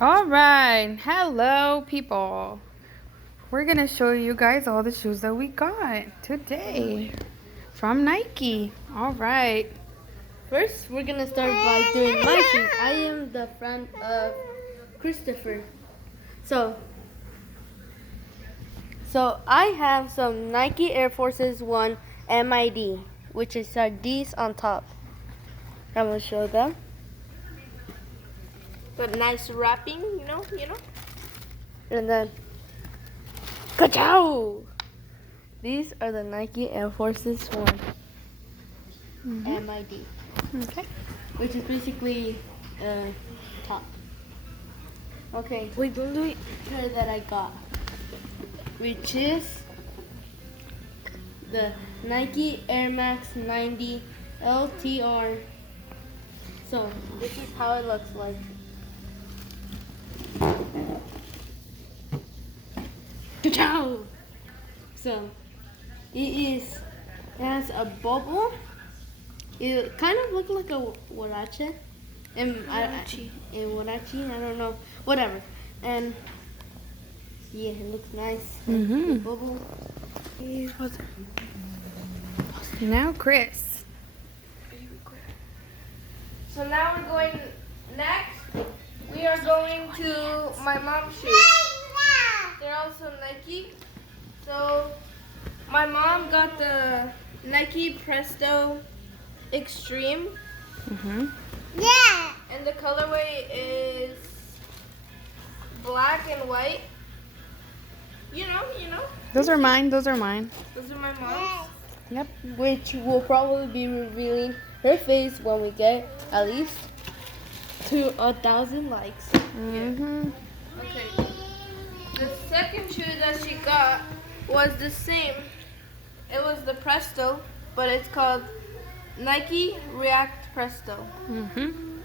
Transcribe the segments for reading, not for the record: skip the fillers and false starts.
All right, hello people. We're gonna show you guys all the shoes that we got today from Nike. All right. First, we're gonna start by doing my shoes. I am the friend of Christopher. So I have some Nike Air Forces 1 MID, which is these on top. I'm gonna show them. Got nice wrapping, you know. And then, ka-chow! These are the Nike Air Forces 1 MID. Okay. Which is basically top. Okay, wait, don't do it. Pair that I got, which is the Nike Air Max 90 LTR. So this is how it looks like. Ka-chow! So it has a bubble. It kind of looks like a Warache. Warachi, I don't know. Whatever. And yeah, it looks nice. Mm-hmm. Bubble. Now, Chris. So now we're going next. We are going to my mom's shoes. They're also Nike. So my mom got the Nike Presto Extreme. Mm-hmm. Yeah. And the colorway is black and white. You know. Those are mine. Those are mine. Those are my mom's. Yep. Which will probably be revealing her face when we get at least 1,000 likes. Mm-hmm. Okay. The second shoe that she got was the same. It was the Presto, but it's called Nike React Presto. Mm-hmm.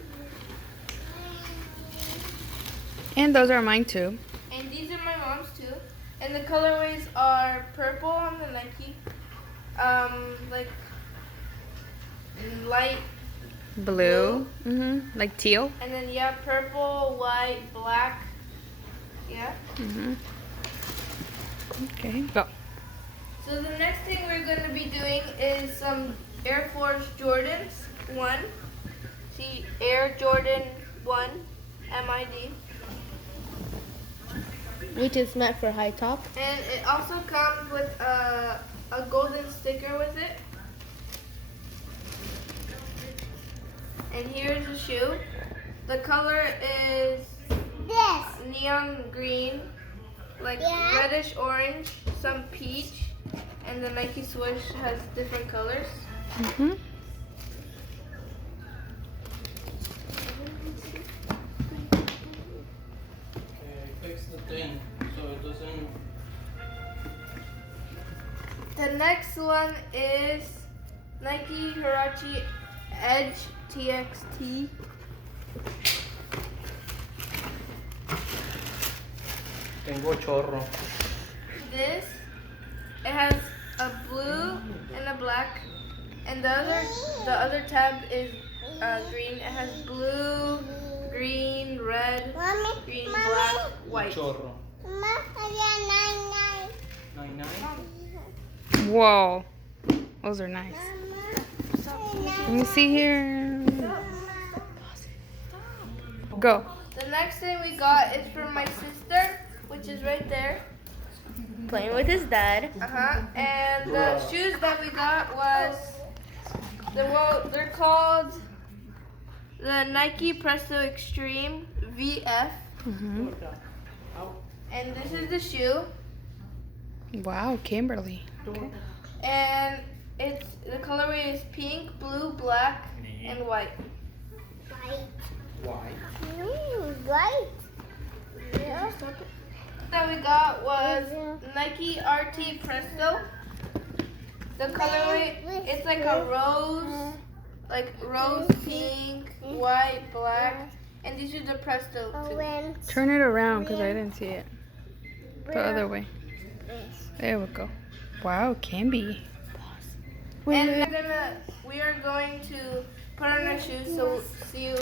And those are mine too. And these are my mom's too. And the colorways are purple on the Nike, like light Blue. Mm-hmm. Like teal. and then purple, white, black. Yeah. Mm-hmm. Okay. Go. So the next thing we're going to be doing is some Air Force Jordans 1. See, Air Jordan 1 MID. Which is meant for high top. And it also comes with a golden sticker with it. And here's the shoe. The color is neon green, like reddish orange, some peach, and the Nike swoosh has different colors. Mm-hmm. Fix the thing so it doesn't. The next one is Nike Huarache Edge TXT. Tengo chorro. It has a blue and a black, and the other tab is green. It has blue, green, red, green, black, white. Chorro. 99. Whoa. Those are nice. Let me see here. Go. The next thing we got is from my sister, which is right there. Playing with his dad. And the shoes that we got was they're called the Nike Presto Extreme VF. Mm-hmm. And this is the shoe. Wow, Kimberly. Okay. And the colorway is pink, blue, black, and white. Why? That we got was Nike RT Presto. The colorway it's like a rose pink, white, black, and these are the Presto too. Turn it around because I didn't see it. The other way. There we go. Wow, can be. And we are going to put on our shoes. So see you